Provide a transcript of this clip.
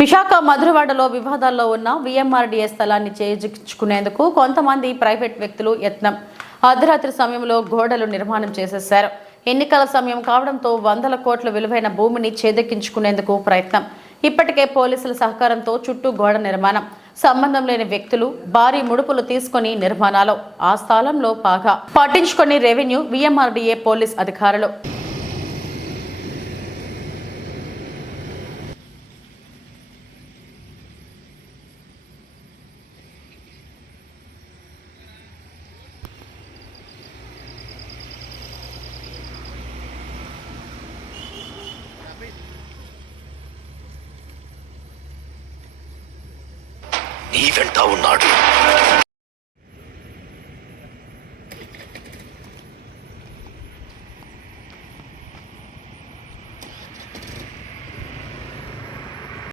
విశాఖ మధురవాడలో వివాదాల్లో ఉన్న వీఎంఆర్డీఏ స్థలాన్ని చేజిక్కించుకునేందుకు కొంతమంది ప్రైవేట్ వ్యక్తులు యత్నం. అర్ధరాత్రి సమయంలో గోడలు నిర్మాణం చేసేశారు. ఎన్నికల సమయం కావడంతో వందల కోట్ల విలువైన భూమిని చేదెక్కించుకునేందుకు ప్రయత్నం. ఇప్పటికే పోలీసుల సహకారంతో చుట్టూ గోడ నిర్మాణం. సంబంధం లేని వ్యక్తులు భారీ ముడుపులు తీసుకుని నిర్మాణాలు. ఆ స్థలంలో బాగా పట్టించుకొని రెవెన్యూ, వీఎంఆర్డీఏ పోలీస్ అధికారులు. నీ వెంట ఉన్నాడు.